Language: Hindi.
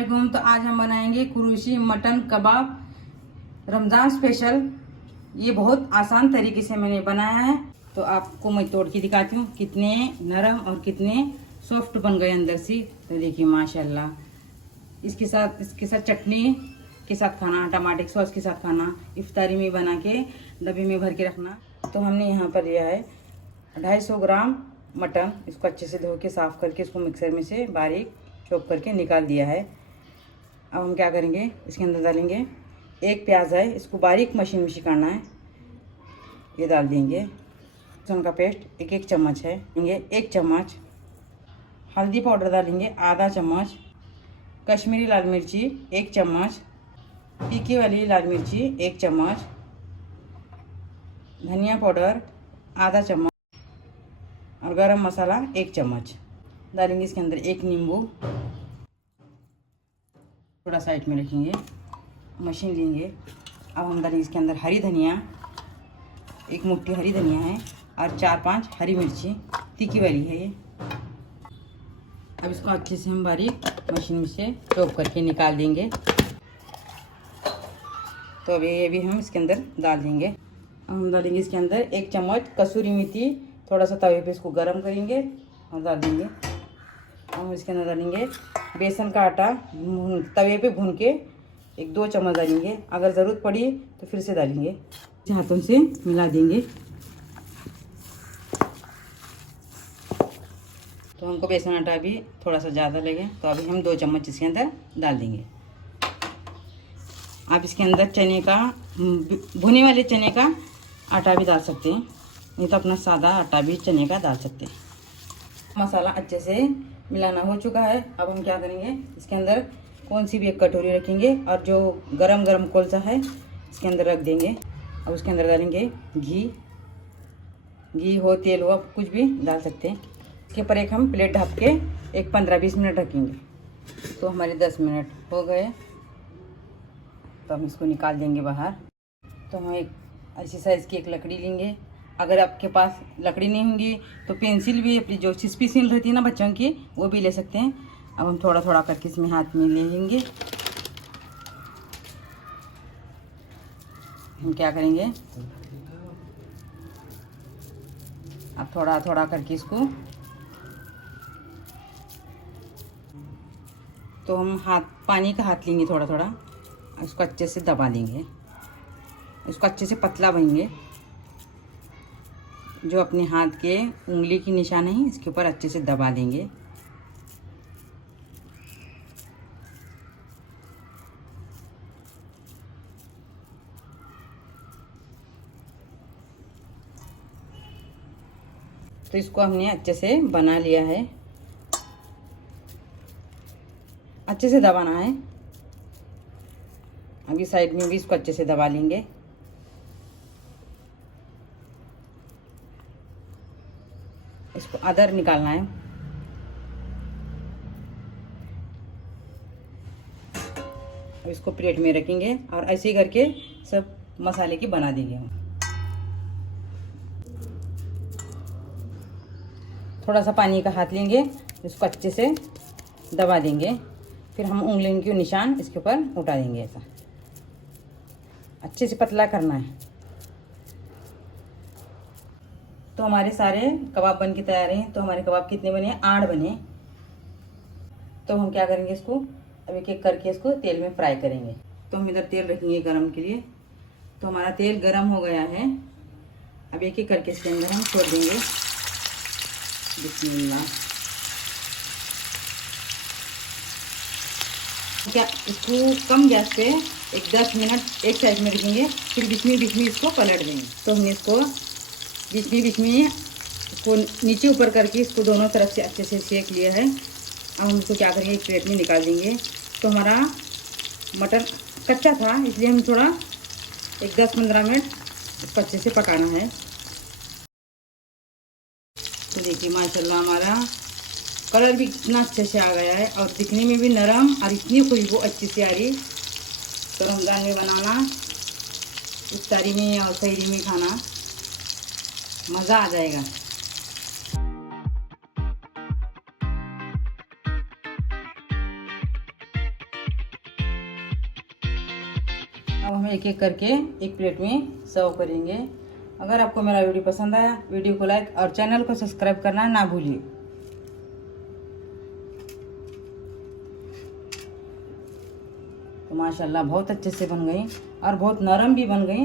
वालेकुम। तो आज हम बनाएंगे कुरूशी मटन कबाब रमज़ान स्पेशल। ये बहुत आसान तरीके से मैंने बनाया है। तो आपको मैं तोड़ के दिखाती हूँ कितने नरम और कितने सॉफ्ट बन गए अंदर से। तो देखिए माशाल्लाह। इसके साथ चटनी के साथ खाना, टमाटर की सॉस के साथ खाना, इफ्तारी में बना के डब्बे में भर के रखना। तो हमने यहाँ पर लिया है 250 ग्राम मटन। इसको अच्छे से धो के साफ़ करके इसको मिक्सर में से बारीक चॉप करके निकाल दिया है। अब हम क्या करेंगे, इसके अंदर डालेंगे एक प्याज है, इसको बारीक मशीन में छिकाना है, ये डाल देंगे। लहसुन का पेस्ट एक चम्मच है, लेंगे 1 चम्मच। हल्दी पाउडर डालेंगे आधा चम्मच। कश्मीरी लाल मिर्ची 1 चम्मच। तीखी वाली लाल मिर्ची 1 चम्मच। धनिया पाउडर आधा चम्मच और गरम मसाला 1 चम्मच डालेंगे। इसके अंदर 1 नींबू, थोड़ा साइड में रखेंगे, मशीन लेंगे। अब हम डालेंगे इसके अंदर हरी धनिया, 1 मुट्ठी हरी धनिया है और 4-5 हरी मिर्ची तीखी वाली है ये। अब इसको अच्छे से हम बारीक मशीन में से चॉप करके निकाल देंगे। तो अभी ये भी हम इसके अंदर डाल देंगे। अब हम डालेंगे इसके अंदर 1 चम्मच कसूरी मेथी, थोड़ा सा तवे पे इसको गरम करेंगे और डाल देंगे। हम इसके अंदर डालेंगे बेसन का आटा, तवे पे भून के 1-2 चम्मच डालेंगे। अगर ज़रूरत पड़ी तो फिर से डालेंगे, हाथों से मिला देंगे। तो हमको बेसन आटा भी थोड़ा सा ज़्यादा लगे, तो अभी हम 2 चम्मच इसके अंदर डाल देंगे। आप इसके अंदर चने का, भुने वाले चने का आटा भी डाल सकते हैं, नहीं तो अपना सादा आटा भी चने का डाल सकते हैं। मसाला अच्छे से मिलाना हो चुका है। अब हम क्या करेंगे, इसके अंदर कौन सी भी एक कटोरी रखेंगे और जो गरम गरम कोलसा है इसके अंदर रख देंगे। अब उसके अंदर डालेंगे घी हो, तेल हो, आप कुछ भी डाल सकते हैं। इसके ऊपर एक हम प्लेट ढक के एक 15-20 मिनट रखेंगे। तो हमारे 10 मिनट हो गए, तो हम इसको निकाल देंगे बाहर। तो हम एक ऐसी साइज़ की एक लकड़ी लेंगे। अगर आपके पास लकड़ी नहीं होंगी तो पेंसिल भी, अपनी जो पेंसिल रहती है ना बच्चों की, वो भी ले सकते हैं। अब हम थोड़ा थोड़ा करके इसमें हाथ में ले लेंगे। हम क्या करेंगे, अब थोड़ा थोड़ा करके इसको, तो हम पानी का हाथ लेंगे थोड़ा थोड़ा, इसको अच्छे से दबा देंगे। इसको अच्छे से पतला बनेंगे। जो अपने हाथ के उंगली की निशान है इसके ऊपर अच्छे से दबा देंगे। तो इसको हमने अच्छे से बना लिया है। अच्छे से दबाना है। अभी साइड में भी इसको अच्छे से दबा लेंगे। इसको अदर निकालना है। अब इसको प्लेट में रखेंगे और ऐसे ही करके सब मसाले की बना देंगे हम। थोड़ा सा पानी का हाथ लेंगे, इसको अच्छे से दबा देंगे। फिर हम उंगली के निशान इसके ऊपर उठा देंगे। ऐसा अच्छे से पतला करना है। तो हमारे सारे कबाब बन के तैयार हैं। तो हमारे कबाब कितने बने, 8 बने। तो हम क्या करेंगे, इसको अब एक एक करके इसको तेल में फ्राई करेंगे। तो हम इधर तेल रखेंगे गरम के लिए। तो हमारा तेल गरम हो गया है। अब एक एक करके इसके अंदर हम छोड़ देंगे। बिस्मिल्लाह। क्या इसको कम गैस पे एक 10 मिनट एक साइड में रखेंगे, फिर बीच में इसको पलट देंगे। तो हमने इसको बीच में इसको नीचे ऊपर करके इसको दोनों तरफ से अच्छे से सेक लिया है। अब हम इसको क्या करेंगे, एक प्लेट में निकाल देंगे। तो हमारा मटर कच्चा था, इसलिए हम थोड़ा एक 10-15 मिनट इसको अच्छे से पकाना है। तो देखिए माशाल्लाह हमारा कलर भी कितना अच्छे से आ गया है और दिखने में भी नरम और इतनी खुशबू अच्छी से आ रही। तो रमज़ान में बनाना, इफ्तारी में और सहरी में खाना, मज़ा आ जाएगा। अब हम एक एक करके एक प्लेट में सर्व करेंगे। अगर आपको मेरा वीडियो पसंद आया, वीडियो को लाइक और चैनल को सब्सक्राइब करना ना भूलिए। तो माशाल्लाह बहुत अच्छे से बन गई और बहुत नरम भी बन गई।